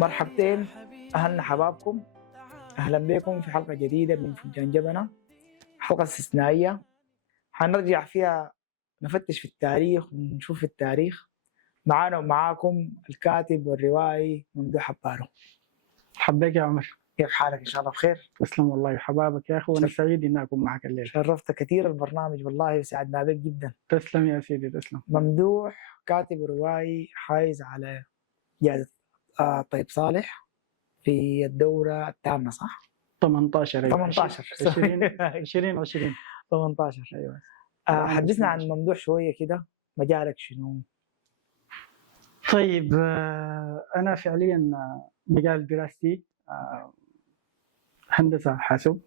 مرحبتين، أهلنا حبابكم، أهلا بكم في حلقة جديدة من فنجان جبنة. حلقة استثنائية حنرجع فيها نفتش في التاريخ ونشوف في التاريخ. معانا ومعاكم الكاتب والروائي ممدوح حبارو. حبيك يا عمر، كيف حالك؟ إن شاء الله بخير. تسلم والله حبابك يا أخي، وأنا سعيد إني أكون معك الليلة. شرفت كثير البرنامج والله وسعدنا بك جدا. تسلم يا سيدي، تسلم. ممدوح كاتب وروائي حايز على جائزة طيب صالح في الدورة الثامنة صح؟ 18 18 20 18 ايوه. حدثنا عن ممدوح شويه كده، مجالك شنو؟ طيب، انا فعليا مجال دراستي هندسه حاسب،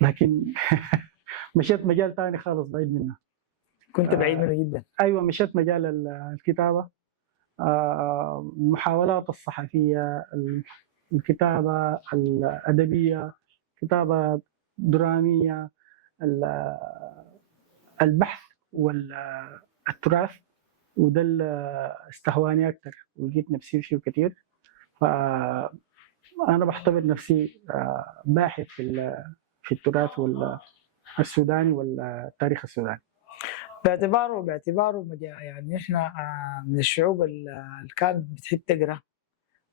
لكن مشيت مجال ثاني خالص بعيد منه. كنت بعيد منه جدا. ايوه، مشيت مجال الكتابه، المحاولات الصحفيه، الكتابه الادبيه، كتابه دراميه، البحث والتراث، وده اللي استهواني أكتر ولقيت نفسي فيه كتير. فأنا بعتبر نفسي باحث في التراث السوداني والتاريخ السوداني. باعتباره يعني احنا من الشعوب اللي كانت بتحب تقرا،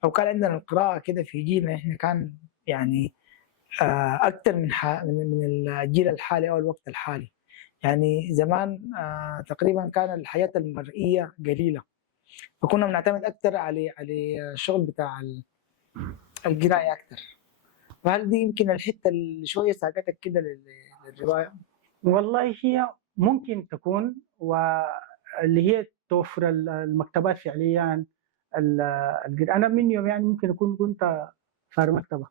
او كان عندنا القراءه كده في جيلنا. احنا كان يعني اكثر من الجيل الحالي او الوقت الحالي. يعني زمان تقريبا كان الحياه المرئيه قليله، فكنا بنعتمد اكثر على الشغل بتاع القرايه اكثر. فهل دي يمكن الحته اللي شويه ساقتك كده للروايه؟ والله هي ممكن تكون، واللي هي توفر المكتبات فعليا. انا من يوم يعني ممكن اكون كنت صار مكتبه.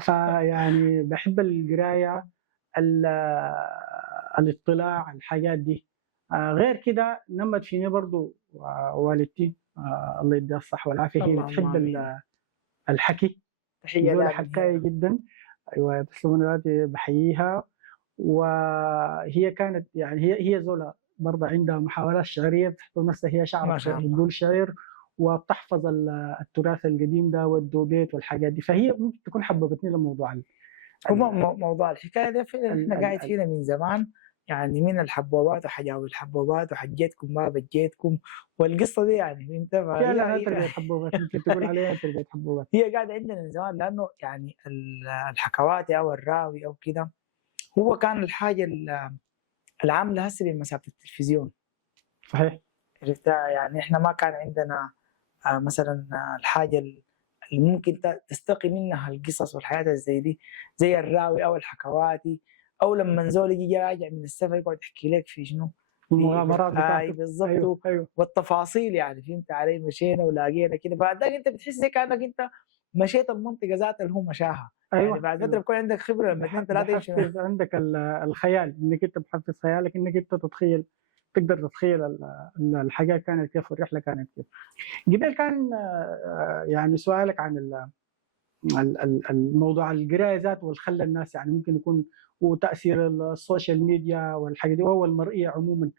فيعني بحب القرايه، الاطلاع، الحاجات دي. غير كده نمت فيني برضو والدتي، الله يديها الصحة والعافية، هي بتحب الحكي. تحية زول حكاية جدا. أيوة، تسلمون ذاتي، بحييها. وهي كانت يعني هي زولة برضه عندها محاولات شعرية، بتحضر نفسها هي شعر، بتقول شعر وبتحفظ التراث القديم ده والدوبيت والحاجات دي. فهي ممكن تكون حببتني للموضوع. هو موضوع الحكاية ده احنا قاعد فينا من زمان، يعني من الحبوبات وحجاوي الحبوبات وحجيتكم ما بجيتكم والقصة دي. يعني انت فعلا تربية حبوبات، ممكن تقول عليها تربية حبوبات. هي قاعدة عندنا من زمان، لأنه يعني الحكواتي أو الراوي أو كده هو كان الحاجة العاملة هسه بمثابة التلفزيون. صحيح. يعني احنا ما كان عندنا مثلا الحاجة اللي ممكن تستقي منها القصص والحياة زي دي، زي الراوي أو الحكواتي، أو لما زول يجي راجع من السفر يقعد يحكي لك في شنو، المغامرات بتاعته. بالضبط. أيوه. والتفاصيل، يعني فهمت علي؟ مشينا ولاقينا كده، بعد ذلك أنت بتحس زي كأنك أنت مشيت المنطقة ذاتها اللي هو مشاها. أيوة. يعني بعد فترة بيكون عندك خبرة لما 2-3 بحفز عندك الخيال، إنك أنت بحفز خيالك، إنك أنت تقدر تتخيل الحاجة كانت كيف والرحلة كانت كيف. قبل كان يعني سؤالك عن الموضوع القرايه ذات والخلى الناس يعني ممكن يكون وتاثير السوشيال ميديا والحاجه دي وهو المرئيه عموما.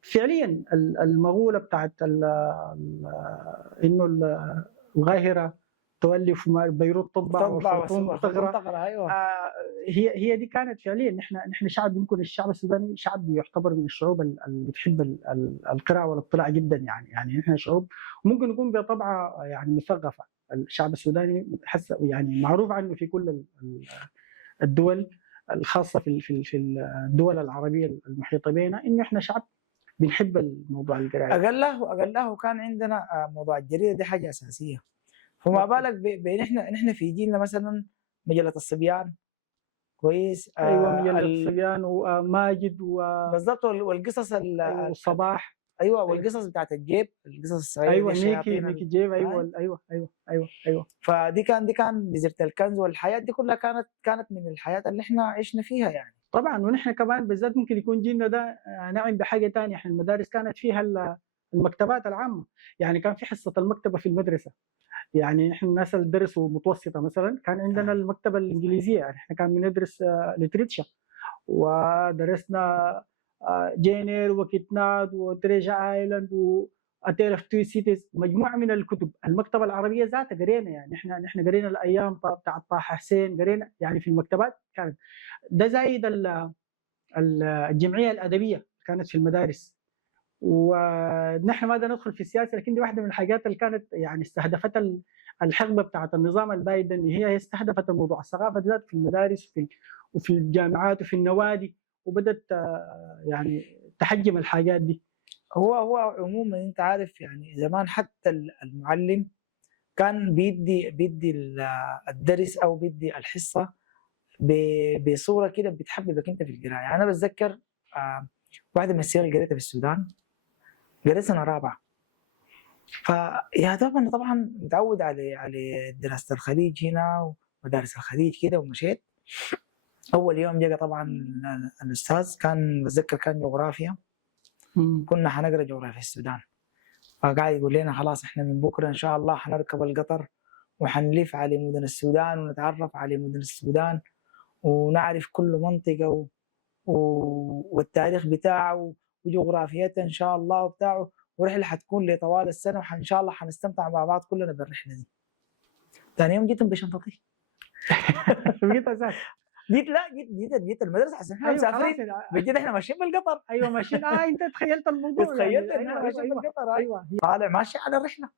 فعليا المغوله بتاعت انه القاهره تولف بيروت تطبع وخرطوم تغرى. أيوة. هي دي كانت فعليا. نحن شعب، يمكن الشعب السوداني شعب يعتبر من الشعوب اللي بتحب القراءه والاطلاع جدا. يعني نحن شعوب ممكن يكون بطبعه يعني مثقفه. الشعب السوداني يعني معروف عنه في كل الدول، الخاصه في الدول العربيه المحيطه بنا، انه احنا شعب بنحب الموضوع القرايه. اقله كان عندنا موضوع الجريده دي حاجه اساسيه. فما بالك بين احنا في جيلنا مثلا مجله الصبيان، كويس. ايوه، مجله الصبيان وماجد بالضبط، والقصص الصباح. ايوه، والقصص بتاعت الجيب، القصص الصغيره. ايوه، ميكي جيب. ايوه. فدي كان جزيره الكنز، والحياه دي كلها كانت من الحياه اللي احنا عشنا فيها يعني. طبعا، ونحن كمان بالذات ممكن يكون جيلنا ده نعم بحاجه ثانيه. احنا المدارس كانت فيها المكتبات العامه، يعني كان في حصه المكتبه في المدرسه. يعني نحن الناس اللي درسوا متوسطه مثلا كان عندنا المكتبه الانجليزيه، يعني احنا كان بندرس ليتريتشر، ودرسنا جينير وكيتنات وتريجا ايلاند واتيل اوف تو سيتيز، مجموعه من الكتب. المكتبه العربيه ذاتها قرينا، يعني احنا قرينا الايام بتاعت طه حسين، قرينا يعني في المكتبات كانت. ده زايد الجمعيه الادبيه كانت في المدارس. ونحن ما بدنا ندخل في السياسه، لكن دي واحده من الحاجات اللي كانت يعني استهدفت الحقبه بتاعت النظام البايدن، اللي هي استهدفت الموضوع الثقافه ذات في المدارس وفي الجامعات وفي النوادي، وبدات يعني تحجم الحاجات دي. هو عموما انت عارف يعني زمان حتى المعلم كان بيدي الدرس او بيدي الحصه بصوره كده بتحببك انت في القراءه. يعني انا بتذكر واحده من السير اللي قريتها في السودان، قريت سنه رابعه. فيا دوب انا طبعا متعود على دراسه الخليج هنا ومدارس الخليج كده، ومشيت. اول يوم جاء طبعا الاستاذ كان بتذكر كان جغرافيا، كنا حنقرا جغرافيا السودان. فقاعد يقول لنا خلاص احنا من بكره ان شاء الله حنركب القطر وحنلف على مدن السودان ونتعرف على مدن السودان ونعرف كل منطقه والتاريخ بتاعه وجغرافيتها ان شاء الله وبتاعه، ورحله حتكون لطوال السنه وان شاء الله حنستمتع مع بعض كلنا بالرحله دي. ثاني يوم جيتهم بشنطتي. بقيت اساس جيت المدرسه حسن احنا ايوه مسافرين خلاص بجد، احنا ماشيين بالقطر. ايوه ماشيين. انت تخيلت الموضوع تخيلت يعني. ان احنا ماشيين بالقطر. ايوه طالع ماشي على الرحله.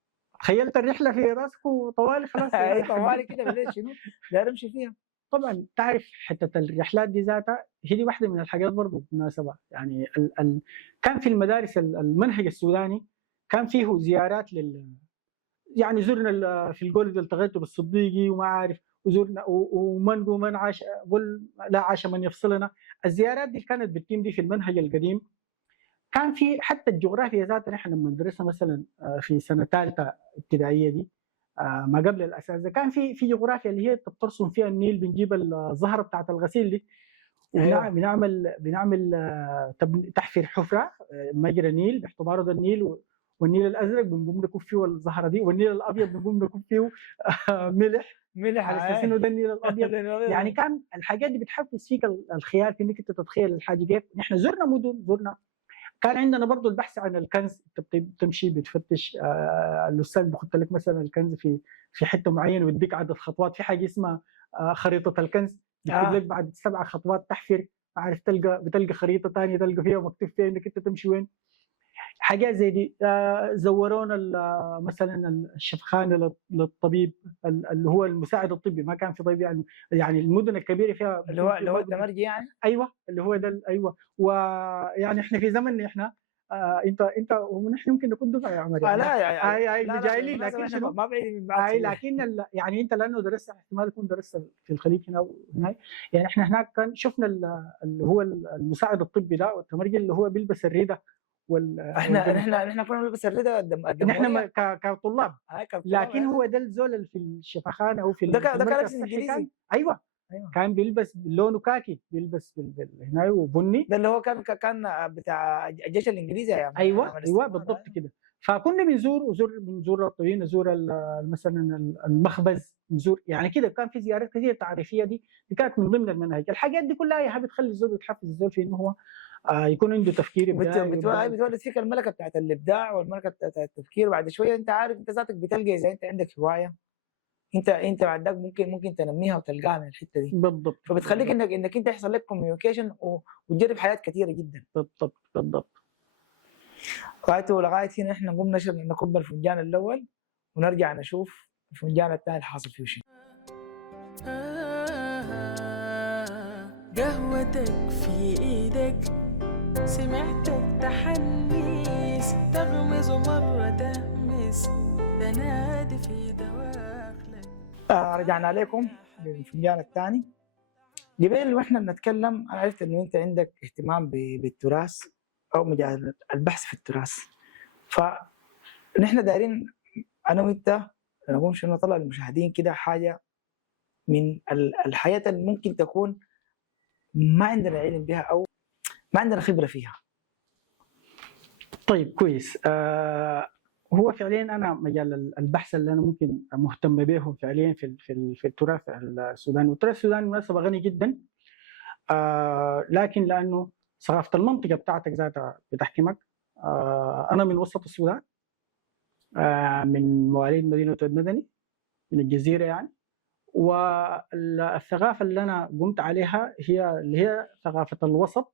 تخيلت الرحله في راسك وطوالي خلاص. اي طوالي كده بديت شنو داير امشي فيها. طبعا تعرف حته الرحلات دي ذاتها هي دي واحده من الحاجات برضه بالمناسبه. يعني كان في المدارس المنهج السوداني كان فيه زيارات يعني زرنا في الجولد التقيت بالصديقي وما عارف، وزرنا ومن عاش قل لا عاش من يفصلنا. الزيارات دي كانت بتتم دي في المنهج القديم. كان في حتى الجغرافيا ذاتها نحن لما ندرسها مثلا في سنه ثالثه ابتدائيه دي، ما قبل الاساس، كان في جغرافيا اللي هي بترسم فيها النيل، بنجيب الزهره بتاعت الغسيل دي بنعمل تحفير حفره مجرى النيل باعتباره النيل، والنيل الازرق بنقوم نكب فيه الزهره دي، والنيل الابيض بنقوم نكب فيه ملح على اساس انه ده النيل الابيض. يعني كان الحاجات دي بتحفز فيك الخيال في انك انت تتخيل الحاجه كيف. نحن زرنا مدن، كان عندنا برضه البحث عن الكنز. انت بتمشي بتفتش، الاستاذ بيحط لك مثلا الكنز في حته معينه ويديك عدد خطوات. في حاجه اسمها خريطه الكنز، بيكتب لك بعد 7 خطوات تحفر، عارف بتلقى خريطه ثانيه تلقى فيها مكتوب فيها انك انت تمشي وين. حاجات زي دي. زورونا مثلا الشفخانه للطبيب اللي هو المساعد الطبي، ما كان في طبيب يعني المدن الكبيره فيها اللي هو الدمرجي يعني. ايوه اللي هو ده. ايوه. ويعني احنا في زمن احنا انت ونحن يمكن نكون دفعه يا عمر يعني. لا جايين، لكن شنو ما بعيد من بعض. لكن يعني انت لانه درست احتمال تكون درست في الخليج هنا وهناك. يعني احنا هناك كان شفنا اللي هو المساعد الطبي ده والتمرجي اللي هو بيلبس الريده احنا كنا بنلبس الريده نحن كطلاب. لكن هو ده الزول اللي في الشفخانه او في ده كان لابس انجليزي. ايوه كان بيلبس لونه كاكي، بيلبس هنا وبني. ده اللي هو كان بتاع الجيش الانجليزي يعني. ايوه بالضبط كده. فكنا بنزور الطويل، نزور مثلا المخبز، نزور يعني كده. كان في زيارات كثيره تعريفيه دي كانت من ضمن المنهج. الحاجات دي كلها هي بتخلي الزول يتحفز الزول في انه هو يكون عنده تفكير ابداعي. بتولد فيك الملكه بتاعت الابداع والملكه بتاعت التفكير. بعد شويه انت عارف انت ذاتك بتلقى اذا انت عندك هوايه انت بعدك ممكن تنميها وتلقاها من الحته دي. بالضبط. فبتخليك انك انت يحصل لك كوميونيكيشن وتجرب حاجات كثيره جدا. بالضبط. لغايه هنا احنا قمنا نكب الفنجان الاول ونرجع نشوف الفنجان الثاني حاصل فيه شيء. قهوتك في ايدك، سمعتك تحنيس، تغمز مرة تهمس، تنادي في دواخلك. رجعنا لكم بالفنجان الثاني. قبل واحنا بنتكلم انا عرفت انه انت عندك اهتمام بالتراث او مجال البحث في التراث. فنحن دايرين انا وانت نقوم شنو نطلع للمشاهدين كده حاجه من الحياه اللي ممكن تكون ما عندنا علم بها او ما عندنا خبره فيها. طيب كويس. هو فعليا انا مجال البحث اللي انا ممكن مهتم به فعليا في التراث السوداني. والتراث السوداني بالمناسبه غني جدا، لكن لانه ثقافه المنطقه بتاعتك ذاتها بتحكمك. انا من وسط السودان، من مواليد مدينه المدني من الجزيره يعني. والثقافه اللي انا قمت عليها هي اللي هي ثقافه الوسط،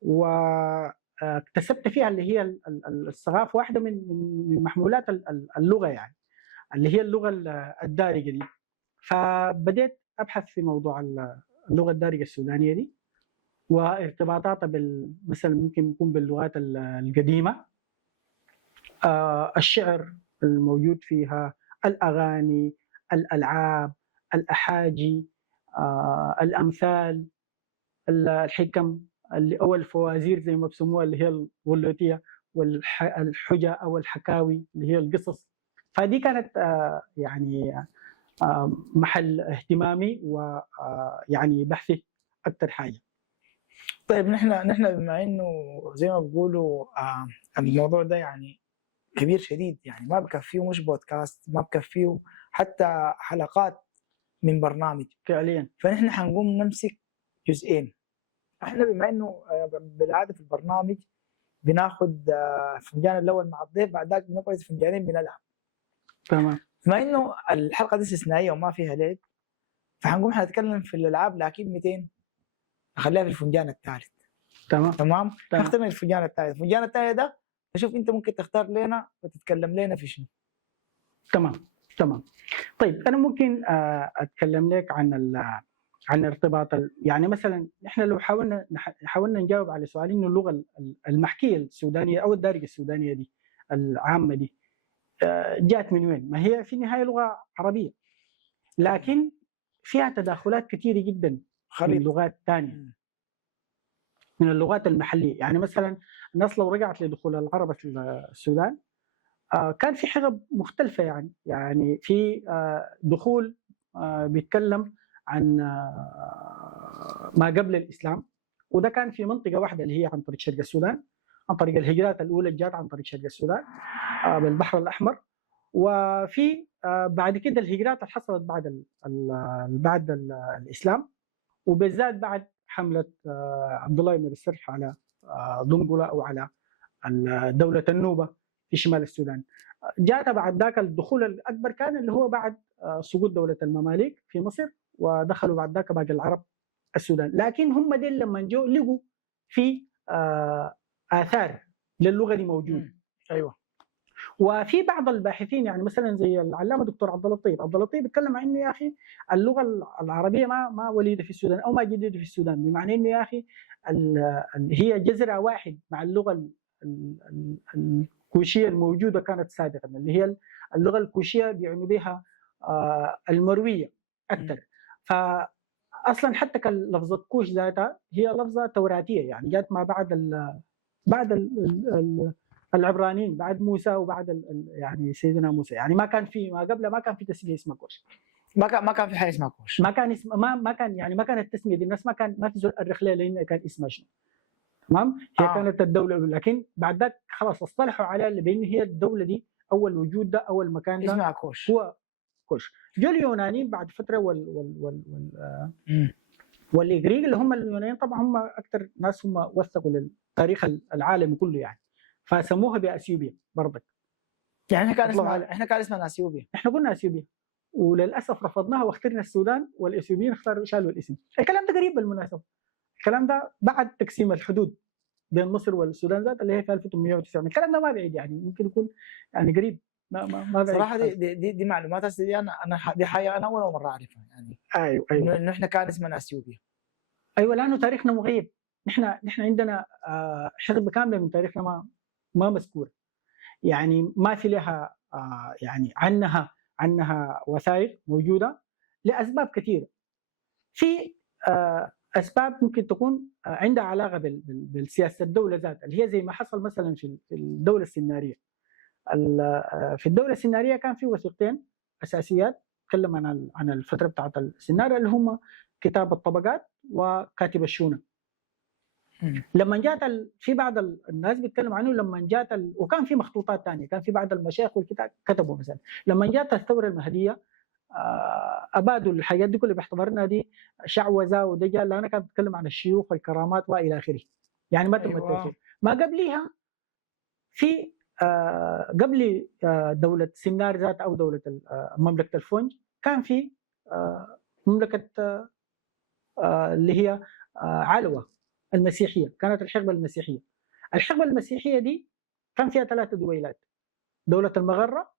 واكتسبت فيها اللي هي الثقافه واحده من محمولات اللغه يعني، اللي هي اللغه الدارجه دي. فبديت ابحث في موضوع اللغه الدارجه السودانيه دي وارتباطاتها مثلا ممكن يكون باللغات القديمه، الشعر الموجود فيها، الاغاني، الالعاب، الاحاجي، الامثال، الحكم او الفوازير زي ما بسموها اللي هي الغلوتيه، والحجى او الحكاوي اللي هي القصص. فدي كانت يعني محل اهتمامي ويعني بحثي اكثر حاجه. طيب نحن بما انه زي ما بيقولوا الموضوع ده يعني كبير شديد، يعني ما بكفيه مش بودكاست، ما بكفيه حتى حلقات من برنامج فعليا. فنحن حنقوم نمسك جزئين. احنا بما انه بالعاده في البرنامج بناخذ الفنجان الاول مع الضيف، بعد ذاك بنقعد فنجانين بنلعب. تمام. بما انه الحلقه دي استثنائيه وما فيها لعب، فحنقوم حنتكلم في الالعاب لكن 200 نخليها في الفنجان الثالث. تمام. نختم الفنجان الثالث. الفنجان الثالث ده نشوف انت ممكن تختار لنا وتتكلم لنا في شنو. تمام. طيب انا ممكن اتكلم لك عن ارتباط يعني مثلا احنا لو حاولنا نجاوب على سؤال انه اللغه المحكيه السودانيه او الدارجه السودانيه دي العامه دي جاءت من وين؟ ما هي في النهايه لغه عربيه، لكن فيها تداخلات كثيره جدا من لغات ثانيه، من اللغات المحليه. يعني مثلا الناس لو رجعت لدخول العرب في السودان كان في حقب مختلفه يعني في دخول بيتكلم عن ما قبل الاسلام، وده كان في منطقه واحده اللي هي عن طريق شرق السودان، عن طريق الهجرات الاولى جات عن طريق شرق السودان بالبحر الاحمر. وفي بعد كده الهجرات اللي حصلت بعد الاسلام، وبالذات بعد حمله عبد الله بن السرح على دنقله او على دوله النوبه في شمال السودان. جاءت بعد ذاك الدخول الاكبر كان اللي هو بعد سقوط دوله المماليك في مصر، ودخلوا بعد ذاك باقي العرب السودان. لكن هم دي لما جو لقوا في آثار للغة دي موجودة. أيوة. وفي بعض الباحثين يعني مثلا زي العلامة دكتور عبد اللطيف بيتكلم عن إنه يا أخي اللغة العربية ما وليدة في السودان أو ما جديدة في السودان، بمعنى إنه يا أخي هي جذرة واحد مع اللغة الكوشية الموجودة كانت سابقا، اللي هي اللغة الكوشية بيعنوا بها المروية أكثر. فأصلا حتى لفظة كوش ذاتها هي لفظة توراتية، يعني جاءت ما بعد العبرانيين، بعد موسى وبعد يعني سيدنا موسى. يعني ما كان في ما كان في تسمية اسمها كوش، ما كان في حاجة اسمها كوش، ما كان يعني ما كانت التسمية دي، الناس ما في زول أرخ لها لأن كان اسمها شنو. تمام. هي كانت الدولة، لكن بعد ذاك خلاص اصطلحوا على بأن هي الدولة دي أول وجود ده أول مكان ده اسمها كوش، هو كوش. جو اليونانيين بعد فترة والإغريق اللي هم اليونانيين طبعا هم أكثر ناس هم وثقوا للتاريخ العالمي كله يعني، فسموها بأثيوبيا برضك. يعني احنا كان اسمنا أثيوبيا، احنا قلنا أثيوبيا وللأسف رفضناها واخترنا السودان، والإثيوبيين شالوا الاسم. الكلام ده قريب بالمناسبة، الكلام ده بعد تقسيم الحدود بين مصر والسودان ذات اللي هي في 1890. الكلام ده ما بعيد يعني، ممكن يكون يعني قريب ما بعيد صراحه. دي معلومات دي انا دي حاجه انا اول مره اعرفها يعني. ايوه انه احنا كان اسمنا اثيوبيا. ايوه، لانه تاريخنا مغيب. نحن عندنا حقبه كامله من تاريخنا ما مذكوره، يعني ما في لها يعني عنها وثائق موجوده لاسباب كثيره. في اسباب ممكن تكون عندها علاقه بالسياسه الدوله ذاتها، اللي هي زي ما حصل مثلا في الدوله السناريه. في الدوله السناريه كان في وثيقتين اساسيات تكلم عن الفتره بتاعت السناريه، اللي هم كتاب الطبقات وكاتب الشونه. لما جات في بعض الناس بيتكلموا عنه، لما جات وكان في مخطوطات ثانيه، كان في بعض المشايخ والكتاب كتبوا مثلا لما جات الثوره المهديه ابادوا الحاجات دي كلها باعتبارنا دي شعوذه ودجال، لانها كانت بتتكلم عن الشيوخ والكرامات والى اخره. يعني ما تم أيوة. التوفير. ما قبليها في قبل دولة سنار ذات أو دولة مملكة الفونج كان في مملكة اللي هي علوة المسيحية، كانت الحقبة المسيحية. الحقبة المسيحية دي كان فيها 3 دويلات، دولة المغرة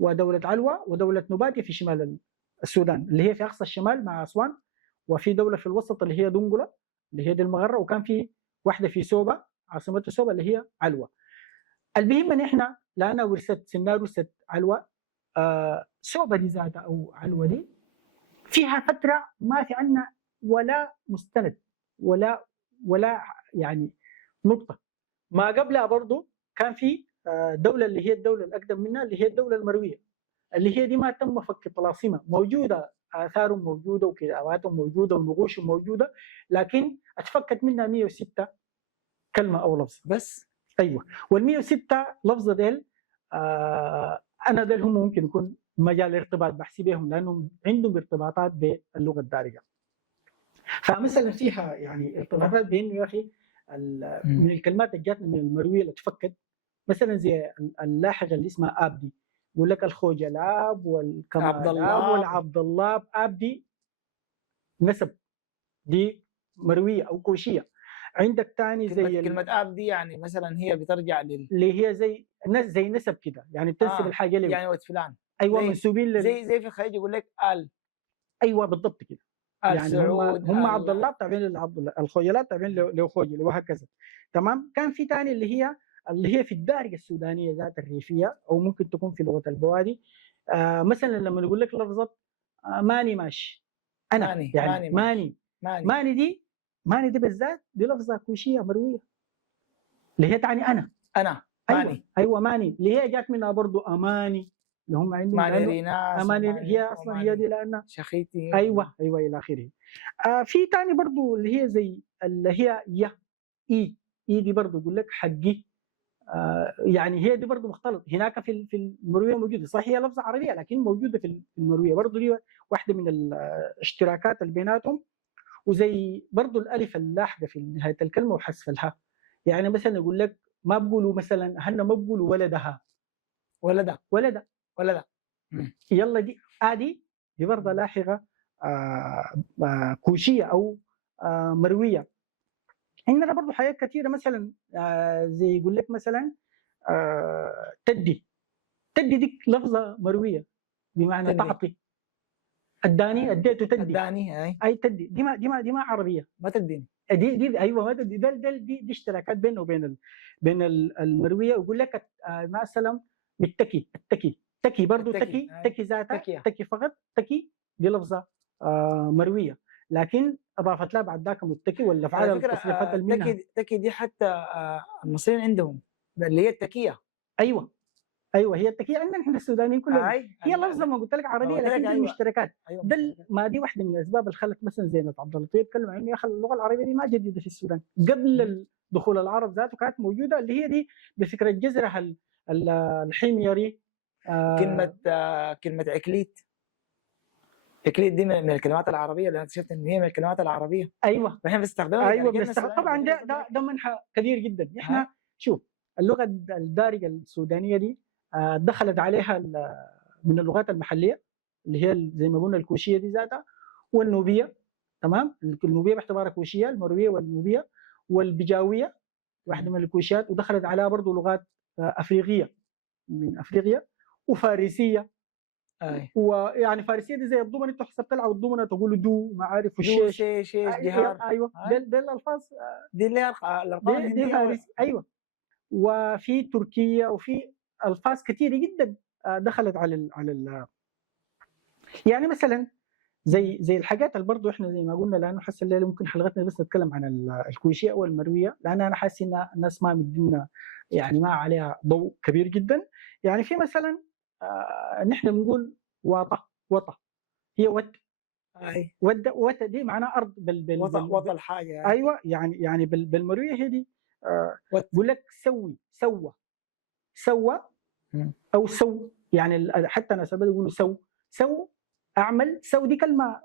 ودولة علوة ودولة نوباتيا في شمال السودان اللي هي في أقصى الشمال مع أسوان، وفي دولة في الوسط اللي هي دنقلة اللي هي دي المغرة، وكان في واحدة في سوبا عاصمتها سوبا اللي هي علوة. البهمة احنا لأنها ورثت سنار ورثت علوة، سوبا دي ذاتها أو علوة دي فيها فترة ما في عنا ولا مستند ولا يعني نقطة. ما قبلها برضو كان في دولة اللي هي الدولة الأقدم منها اللي هي الدولة المروية، اللي هي دي ما تم فك طلاسمها، موجودة آثارهم موجودة وكتاباتهم موجودة ونقوشهم موجودة، لكن اتفكت منها 106 كلمة أو لفظ بس. أيوة، وال106 لفظة ديل أنا ديل هم ممكن يكون مجال ارتباط بحسي بهم لأنهم عندهم ارتباطات باللغة الدارجة. فمثلا فيها يعني ارتباطات بأنه يا أخي من الكلمات اللي جاتنا من المروية اللي تفكت، مثلا زي اللاحقة اللي اسمها آبدي، يقول لك الخوجلاب والكمالاب والعبد الله. آبدي نسب، دي مروية أو كوشية. عندك تاني زي كلمة آبدي يعني مثلا هي بترجع اللي هي زي نسب كده، يعني بتنسب الحاجة ليه، يعني ولد فلان. أيوة منسوبين زي في الخليج يقول لك آل. أيوة بالضبط كده، آل يعني سعود هم عبد الله تابعين لعبد الله، الخوجلات تابعين لخوجل وهكذا. تمام. كان في تاني اللي هي في الدارجة السودانية ذات الريفية أو ممكن تكون في لغة البوادي. مثلا لما نقول لك لفظة ماني ماشي، أنا ماني يعني ماني دي بالذات دي لفظة كوشية مروية اللي هي تعني أنا ماني. أيوة ماني اللي هي جات منها برضو أماني اللي هم عندهم ماني ريناس أماني هي أصلا هي دي لأن شخيتي. أيوة إلى آخره. في تاني برضو اللي هي زي اللي هي إي دي برضو يقول لك حقي. يعني هي دي برضو مختلط هناك في المروية موجودة، صحيح هي لفظة عربية لكن موجودة في المروية برضو، دي واحدة من الاشتراكات اللي بيناتهم. وزي برضو الألف اللاحقة في نهاية الكلمة وحذف الها، يعني مثلا يقول لك ما بقولوا مثلا هن ما بقولوا ولدها ولدة يلا دي دي برضه لاحقة كوشية أو مروية. عندنا برضه حاجات كثيرة مثلا زي يقول لك مثلا تدي دي لفظة مروية بمعنى تعطي. اداني اديته تدي، اداني اي تدي دي ما عربيه، ما تديني دي ايوه ما تدي. دي اشتراكات بينه وبين المرويه. ويقول لك مع السلام بالتكي، تكي برضه تكي ذاتها تكي فقط. تكي دي لفظه مرويه لكن اضافت لها بعد ذاك متكي والافعال التصريفات المنها. تكي دي حتى المصريين عندهم اللي هي التكيه. ايوه هي التكيه عندنا احنا السودانيين كلنا. هي لفظه ما قلت لك عربيه لكن في مشتركات. ما دي واحده من الاسباب اللي خلت مثلا زينة عبد اللطيف يتكلم عن انه يا اخي اللغه العربيه دي ما جديده في السودان، قبل دخول العرب ذاته كانت موجوده، اللي هي دي بفكره جزرها الحميري. كلمه عكليت دي من الكلمات العربيه اللي انا اكتشفت ان هي من الكلمات العربيه. ايوه احنا بنستخدمها. ايوه بنستخدمها طبعا. ده منحى كبير جدا. احنا شوف اللغه الدارجه السودانيه دي دخلت عليها من اللغات المحليه اللي هي زي ما قلنا الكوشيه دي ذاتها، والنوبيه. تمام. النوبيه باعتبارها كوشيه، المرويه والنوبيه والبجاويه واحده من الكوشيات. ودخلت عليها برضه لغات افريقيه من افريقيا وفارسيه. ويعني فارسيه دي زي الضمنه، انتوا حسب تلعبوا الضمنه تقولوا دو ما عارف والشيش جهار. ايوه دي الالفاظ دي اللي هي الارقام دي فارسي. ايوه. وفي تركيا وفي الفاظ كثيره جدا دخلت على يعني مثلا زي الحاجات اللي برضه احنا زي ما قلنا، لانه حاسس الليله ممكن حلقتنا بس نتكلم عن الكويشيه والمرويه، لان انا حاسس ان الناس ما مدينا يعني ما عليها ضوء كبير جدا. يعني في مثلا نحن بنقول وطا هي وت دي معناها ارض وطا الحاجه. ايوه يعني بالمرويه هي دي بقول لك سوى او سو، يعني حتى انا سبب يقولوا سو اعمل. سو دي كلمه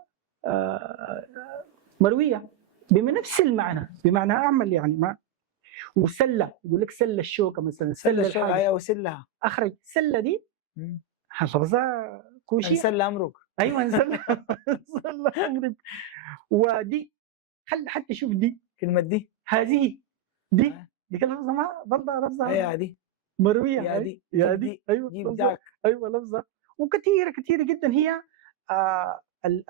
مرويه بنفس المعنى، بمعنى اعمل يعني ما. وسله، يقول لك سله الشوكه مثلا، سله الحاجه، ايوه وسلها. اخرج سله دي حفظها كوشي. انسل امرك. ايوه نسله نسله أغرب. ودي حتى شوف دي كلمه دي هذه دي دي كلمه لفظها ما برضه هي لفظها دي مرويه. يا دي يا جيب دي ايوه جيب لفظها، ذاك. ايوه لفظها. وكثيره كثيره جدا هي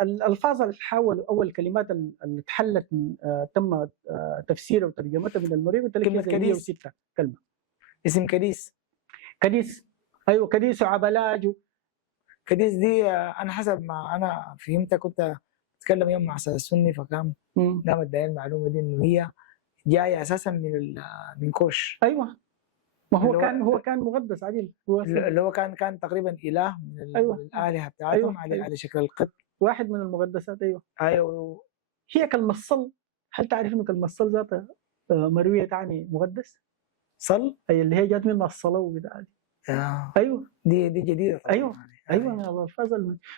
الالفاظ اللي حاولوا اول كلمات اللي اتحلت تم تفسيرها وترجمتها من المروي، قلت لك كلمة كده كديس. 106 كلمه. اسم كديس. كديس، ايوه كديس وعبلاج. كديس دي انا حسب ما انا فهمتها، كنت اتكلم يوم مع استاذ السني فقام قام اداني المعلومه دي انه هي جايه اساسا من كوش. ايوه، ما هو اللي كان هو كان مقدس عديل، هو اللي هو كان تقريبا اله من أيوة. الالهه بتاعتهم أيوة. على شكل القط. واحد من المقدسات. ايوه ايوه. هي كالمصل. هل تعرف انه كالمصل ذاتها مرويه تعني مقدس؟ صل. اي اللي هي جات منها الصلاه وبتاع. ايوه دي جديده طبعا. ايوه يعني. ايوه من الالفاظ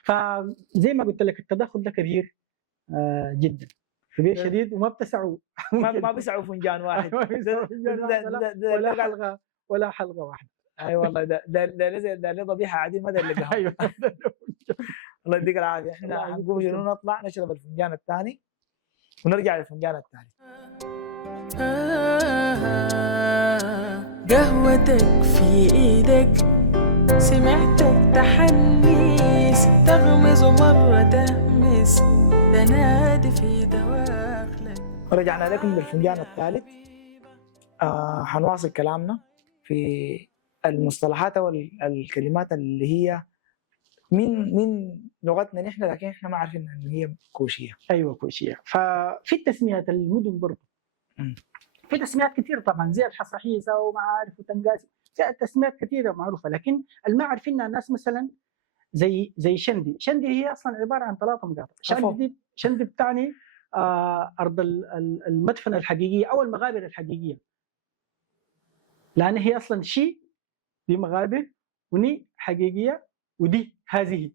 فزي ما قلت لك التدخل ده كبير جدا، كبير شديد، وما بتسعوا ما بيسعوا فنجان واحد. ولا حلقه ولا حلقه واحده. اي والله ده ذبيحه عادي ما ده اللي قهوه. ايوه الله يديك العافيه. احنا هنقوم شنو نطلع نشرب الفنجان الثاني ونرجع للفنجان الثالث. قهوتك في ايدك، سمعتك تحنيس، تغمز مرة تهمس، تنادي في دواخلك. ورجعنا لكم بالفنجان الثالث. حنواصل كلامنا في المصطلحات او الكلمات اللي هي من لغتنا نحن، لكن احنا ما عارفين ان هي كوشيه. ايوه كوشيه. ففي التسميات المدن برضه في تسميات كثيره طبعا، زي الحصحيسه ومعارف وتنقاسي، في تسميات كثيره معروفه، لكن اللي ما عارفينها الناس مثلا زي شندي. شندي هي اصلا عباره عن 3 مقاطع. شندي بتعني ارض المدفن الحقيقيه او المغابر الحقيقيه، لان هي اصلا شي دي مغابر وني حقيقيه، ودي هذه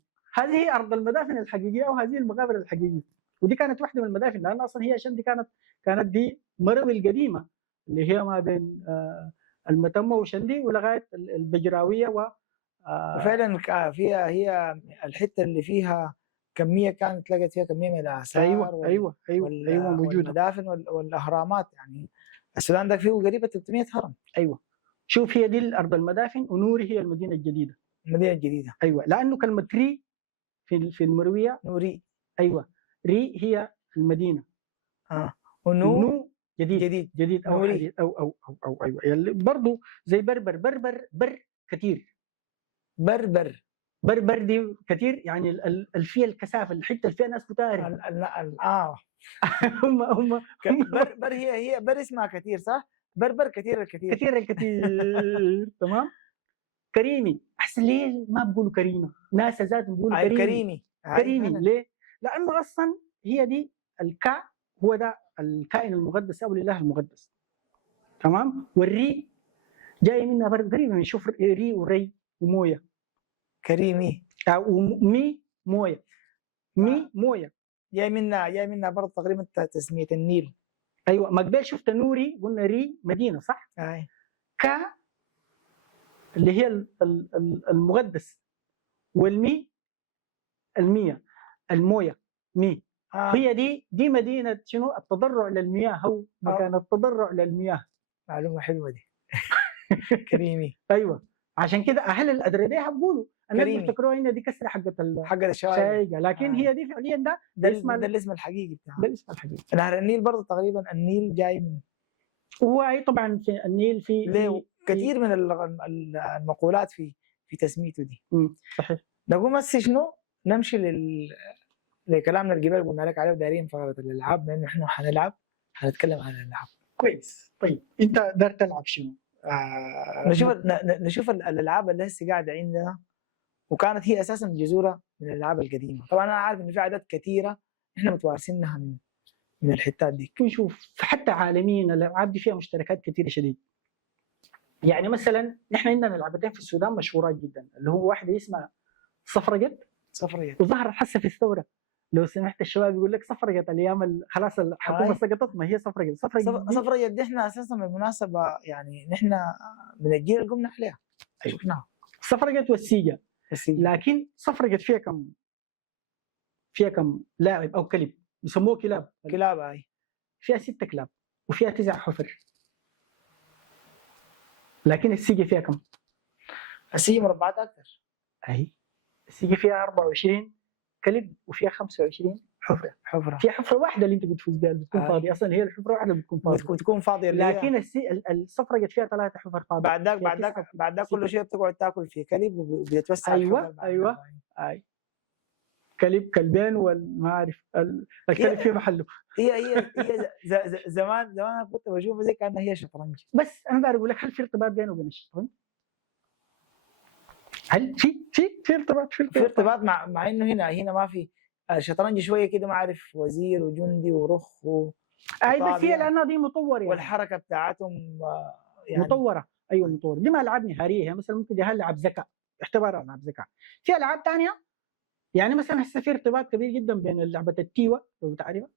ارض المدافن الحقيقيه وهذه المغابر الحقيقيه. ودي كانت واحده من المدافن، لان اصلا هي شندي كانت دي مروي القديمه اللي هي ما بين المتمه وشندي ولغايه البجراويه وفعلا فيها هي الحته اللي فيها كميه كانت لقيت فيها كميه من الاثار. ايوه موجوده. والمدافن والاهرامات. يعني السودان ده فيه قريبه 300 هرم. ايوه شوف، هي دي الارض المدافن، ونوري هي المدينه الجديده. المدينه الجديده ايوه، لانه كلمه ري في المرويه نوري. ايوه ري هي المدينه. ونو جديد او نوري. حديث او ايوه يعني برضه زي بربر كثير. بربر دي كثير، يعني الفيها الكثافه، الحته اللي فيها ناس كتار. هم بر هي بر اسمها كثير صح؟ بربر كثير تمام. كريمي، احسن ليه ما بقولوا كريمه؟ ناس ذاتهم بيقولوا كريمي. ليه؟ لانه اصلا هي دي الكاء، هو ده الكائن المقدس او الاله المقدس. تمام. والري جاي منها برضه قريبه من، شوف ري وري ومويه. كريمي ومي مويه. مويه جاي منها برضه تقريبا تسميه النيل. ايوه، ما قبل شفت نوري قلنا ري مدينه صح؟ كا اللي هي المقدس، والمي المياه، المويه مي. هي دي مدينه شنو؟ التضرع للمياه، او مكان التضرع للمياه. معلومه حلوه دي. كريمي. ايوه، عشان كده اهل الادربيه بيقولوا الناس بيفتكروها ان دي كسره حقت الشايقه، لكن هي دي فعليا ده الاسم الحقيقي بتاعها. ده الاسم الحقيقي. نهر النيل برضه تقريبا النيل جاي من، هو طبعا في النيل في كثير من المقولات في تسميته دي. صحيح. نقوم هسه شنو نمشي لكلامنا الجبال قلنا لك عليه، ودارين فقره الالعاب، بما انه احنا حنتكلم عن الالعاب. كويس. طيب انت دار تلعب شنو؟ نشوف الالعاب اللي هسه قاعده عندنا، وكانت هي اساسا جذوره من الالعاب القديمه. طبعا انا عارف انه في عادات كثيره احنا متوارثينها من الحتات دي. نشوف حتى عالميا الالعاب دي فيها مشتركات كثيره شديد. يعني مثلا نحن عندنا لعبتين في السودان مشهورات جدا، اللي هو واحده اسمها صفرجت صفرجت، وظهرت حسه في الثوره لو سمحت الشباب يقول لك صفرقت الايام خلاص الحكومه سقطت، ما هي صفرقت صفرة يد احنا اساسا بالمناسبه يعني نحن من الجيل اللي قمنا عليها شفناها صفرقت والسيجا، لكن صفرقت فيها كم لاعب او كلب يسموه كلاب هاي فيها 6 كلاب وفيها 9 حفر، لكن السيجا فيها كم؟ السيجا مربعات اكثر. اهي السيجا فيها 24 كلب وفيها 25 حفره. في حفره واحده اللي انت بتفوز بها بتكون فاضيه، اصلا هي الحفره واحده بتكون فاضيه لكن الصفرة جت فيها 3 حفر فاضيه. بعد ذاك كل شيء بتقعد تاكل فيه كلب وبيتوسع. ايوه كلب كلبين وما اعرف الكلب في محله. هي زمان انا كنت بشوفها زي كانها هي شطرنج. بس انا بقدر اقول لك هل في ارتباط بينه وبين الشطرنج؟ هل في ارتباط مع انه هنا ما في الشطرنج شويه كده ما اعرف وزير وجندي ورخ اي بس هي لانها دي مطوره يعني. والحركه بتاعتهم يعني مطوره. ايوه مطوره، دي ما العاب نهاريه، مثلا ممكن دي العاب ذكاء يعتبرها العاب ذكاء. في العاب ثانيه يعني مثلا هسه في ارتباط كبير جدا بين لعبه التيوه لو بتعرفها.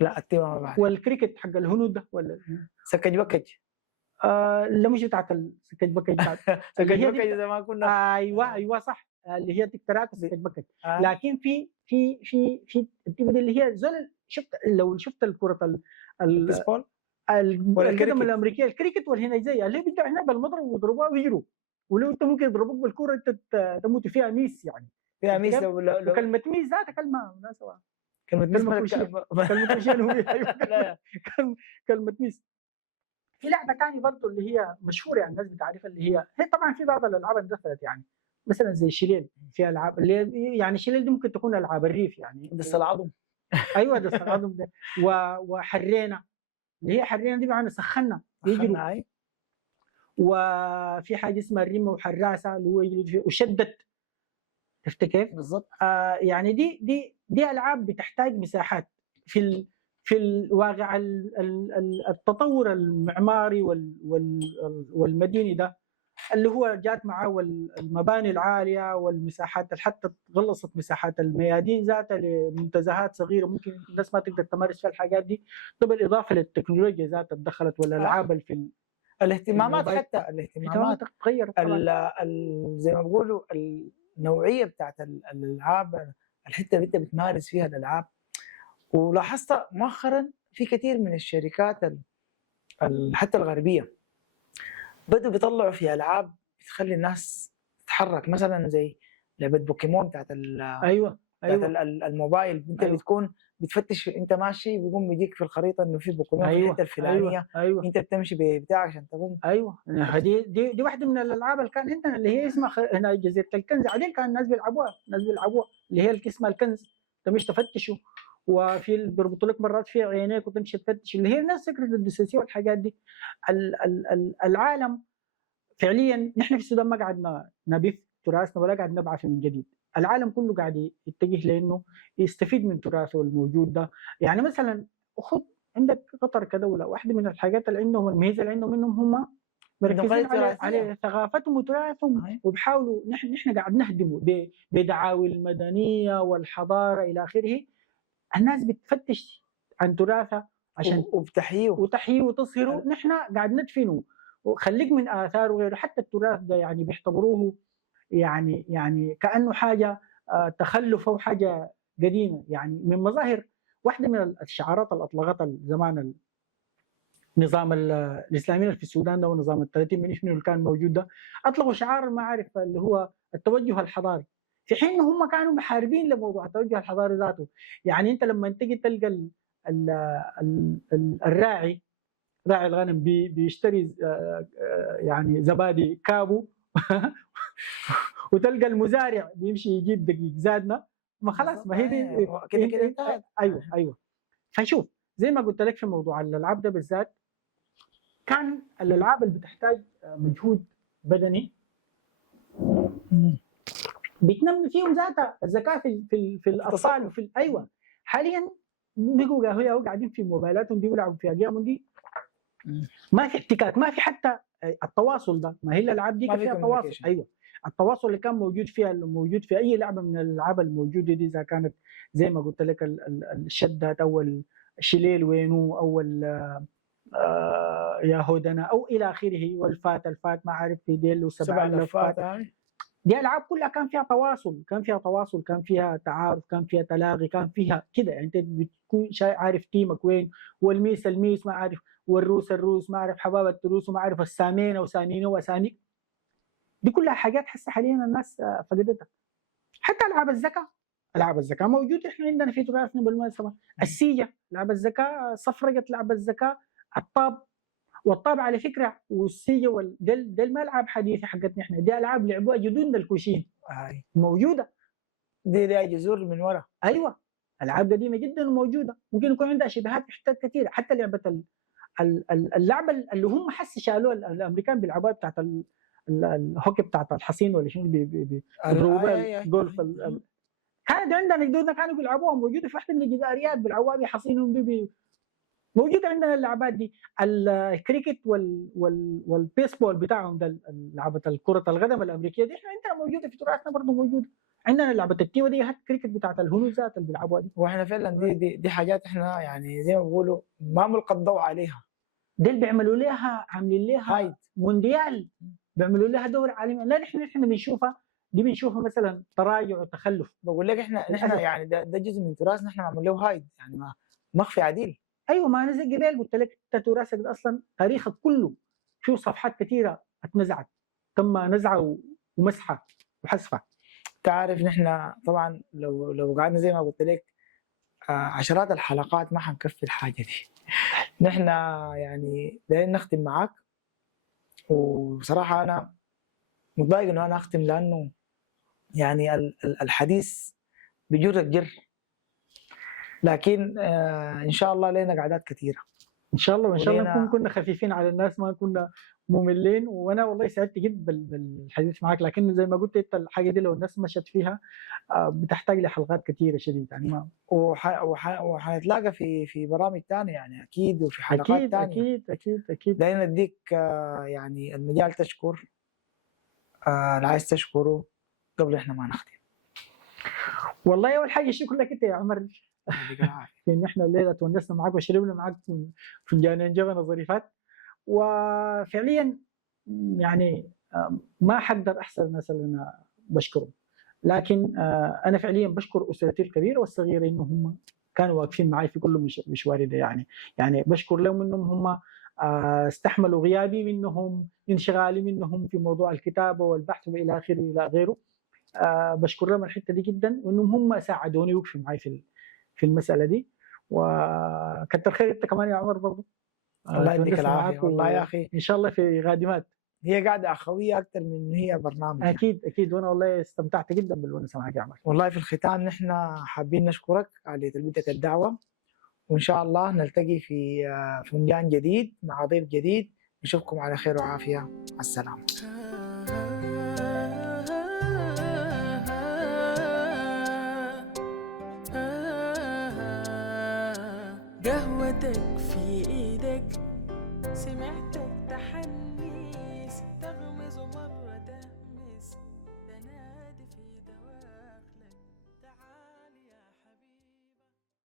لا التيوه ما بعرف. والكريكت حق الهنود ده ولا سكج بكج. لا مش بتاعت السكج بكج بتاعت سكج بكج زمان كنا. ايوه صح اللي هي تكترات السكج بكج. لكن في التيوه دي اللي هي زول لو شفت الكره البيسبول القدم الامريكيه الكريكت والهنيزيه اللي بيجوا هنا بالمضرب ويضربوها ويجروا، ولو انت ممكن يضربوك بالكره انت تموت فيها ميس يعني. فيها ميس لو كلمه ميس ذاتها كلمه مناسبه. كلمه كلمه ميس. في لعبه ثانيه برضه اللي هي مشهوره يعني الناس بتعرفها اللي هي طبعا في بعض الالعاب اندثرت يعني مثلا زي شيلين. في العاب اللي يعني شيلين دي ممكن تكون العاب الريف يعني دس العظم. ايوه دس العظم ده. وحرينا اللي هي حرينا دي معناها سخنا يجروا. وفي حاجه اسمها الرمه وحراسه اللي هو يجري وشدت. شفت كيف؟ بالضبط. يعني دي العاب بتحتاج مساحات في الواقع التطور المعماري والمديني ده اللي هو جات معاه المباني العاليه والمساحات حتى غلصت مساحات الميادين ذاتها لمنتزهات صغيره ممكن الناس ما تقدر تمارس فيها الحاجات دي، بالاضافه للتكنولوجيا ذاتها تدخلت والالعاب في الاهتمامات حتى الاهتمامات تغيرت زي ما بيقولوا النوعيه بتاعت الالعاب الحته اللي انت بتمارس فيها الالعاب. ولاحظت مؤخرا في كثير من الشركات حتى الغربيه بدوا بيطلعوا في العاب بتخلي الناس تتحرك، مثلا زي لعبه بوكيمون بتاعت ايوه الموبايل. انت بتكون بتفتش انت ماشي بيقوم بيجيك في الخريطه انه في بوكيمون في الحته الفلانيه. انت بتمشي بتاعك عشان تقوم. دي واحده من الالعاب اللي كان عندنا اللي هي اسمها هنا جزيره الكنز. عادي كان الناس بيلعبوها اللي هي اسمها الكنز تمشي تفتشه، وفي بيربطوا لك مرات في عينيك وتمشي تفتش اللي هي نفس فكره الدساسيه والحاجات دي. العالم فعليا نحن في السودان ما قاعد نبث تراثنا ولا قاعد نبعث من جديد. العالم كله قاعد يتجه لانه يستفيد من تراثه الموجود ده. يعني مثلا خذ عندك قطر كدوله، واحده من الحاجات اللي عندهم الميزه اللي عندهم انهم هم مركزين على ثقافتهم وتراثهم وبيحاولوا نحن قاعد نهدمه بدعاوي المدنيه والحضاره الى اخره. الناس بتفتش عن تراثها عشان وتحييه وتصهره، نحن قاعد ندفنه وخليك من اثار وغيره. حتى التراث ده يعني بيعتبروه يعني كانه حاجه تخلف او حاجه قديمه. يعني من مظاهر واحده من الشعارات اللي اطلقتها زمان النظام الاسلامي في السودان ده ونظام ال30 من اللي كان موجود ده، اطلقوا شعار ما اعرف اللي هو التوجه الحضاري، في حين ان هم كانوا محاربين لموضوع التوجه الحضاري ذاته. يعني انت لما تيجي تلقى الراعي الغنم بيشتري يعني زبادي كابو وتلقى المزارع بيمشي يجيب دقيق زادنا، ما خلاص ما هي دي كده. ايوه فشوف زي ما قلت لك في موضوع الالعاب ده بالذات، كان الالعاب اللي بتحتاج مجهود بدني بتنمي فيهم ذاتها الذكاء في الاطفال وفي ايوه. حاليا بقوا قاعدين في موبايلاتهم دي ويلعبوا في اجيالهم دي، ما في احتكاك، ما في حتى التواصل ده. ما هي الالعاب دي فيها تواصل. ايوه التواصل اللي كان موجود فيها، اللي موجود في اي لعبه من الالعاب الموجوده دي، اذا كانت زي ما قلت لك الشدات او الشليل وينو او يا هودنا او الى اخره، الفات ما عارف في ديل سبع وسبع لفات لفات. دي العاب كلها كان فيها تواصل، كان فيها تعارف، كان فيها تلاغي، كان فيها كده. يعني انت بتكون عارف تيمك وين، والميس ما عارف، والروس ما عارف، حبابه الروس وما عارف، السامين وساميك. دي كلها حاجات هسه حاليا الناس فقدتها. حتى العاب الذكاء موجوده احنا عندنا في تراثنا بالمناسبه. السيجه لعبه الذكاء، صفرقه لعبه الذكاء، والطاب على فكره، والسيجه ده الملعب حديثي حقتنا احنا، دي العاب لعبوها جدودنا الكوشين موجوده. دي جذور من ورا. ايوه، العاب قديمه جدا وموجوده، ممكن يكون عندها شبهات في حتت كثيره. حتى لعبه اللعبه اللي هم شالوها الامريكان بيلعبوها بتاعت الهوكي بتاعت الحصين ولا شنو، بيضربوها جولف. كانت عندنا جدودنا كانوا بيلعبوها، موجوده في واحده من الجداريات بيلعبوها بحصينهم دي. موجوده عندنا اللعبات دي. الكريكت والبيسبول بتاعهم ده، لعبه الكره القدم الامريكيه دي، احنا عندنا موجوده في تراثنا برضه موجوده. عندنا لعبه التيوه دي، الكريكت بتاعت الهنود ذات اللي بيلعبوها دي. واحنا فعلا دي حاجات احنا يعني زي ما بيقولوا ما ملقى الضوء عليها. دي اللي بيعملوا لها، عاملين لها هايد مونديال، بيعملوا لها دوري عالمي. لا نحن بنشوفها مثلا تراجع وتخلف. بقول لك احنا يعني ده جزء من تراثنا، احنا معمول له هايد يعني ما مخفي عديل. ايوه، ما انا زي قبل قلت لك انت تراثك ده اصلا تاريخك كله شو صفحات كثيره اتنزعت، تم نزعه ومسحه وحذفه. تعرف نحن طبعا لو قعدنا زي ما قلت لك عشرات الحلقات ما حنكفي الحاجه دي. نحن يعني دايرين نختم معاك، وبصراحه انا متضايق انه انا اختم، لانه يعني الحديث بجر الجر، لكن ان شاء الله لنا قعدات كثيره ان شاء الله، وان شاء الله نكون كنا خفيفين على الناس، ما كنا مملين. وانا والله سعدت جدا بالحديث معك، لكن زي ما قلت انت الحاجه دي لو الناس مشت فيها بتحتاج لحلقات كثيره شديد يعني. ما وحنتلاقى في برامج ثانيه يعني اكيد، وفي حلقات ثانيه اكيد. دايما اديك يعني المجال تشكر اللي عايز تشكره قبل احنا ما نختم. والله اول حاجه شكرا لك انت يا عمر في ان احنا الليله تونسنا معك وشربنا معك فنجانين جبنه ظريفات. وفعليا يعني ما حقدر احسن الناس اللي انا بشكرهم، لكن انا فعليا بشكر اسرتي الكبيره والصغيره انهم كانوا واقفين معي في كل مشواري ده. يعني بشكر لهم انهم هم استحملوا غيابي منهم، انشغالي منهم في موضوع الكتابه والبحث والى اخره الى غيره. بشكر لهم الحته دي جدا، وانهم هم ساعدوني وقفوا معي في المساله دي. وكتر خير انت كمان يا عمر برضه. الله يديك العافيه والله يا اخي، ان شاء الله في غادمات. هي قاعده اخويه اكثر من هي برنامج. اكيد وانا والله استمتعت جدا بالونس معك يا عمر. والله في الختام نحن حابين نشكرك على تلبيتك الدعوه، وان شاء الله نلتقي في فنجان جديد مع ضيف جديد. نشوفكم على خير وعافيه. مع السلامه. قهوتك في ايدك، سمعتك تحني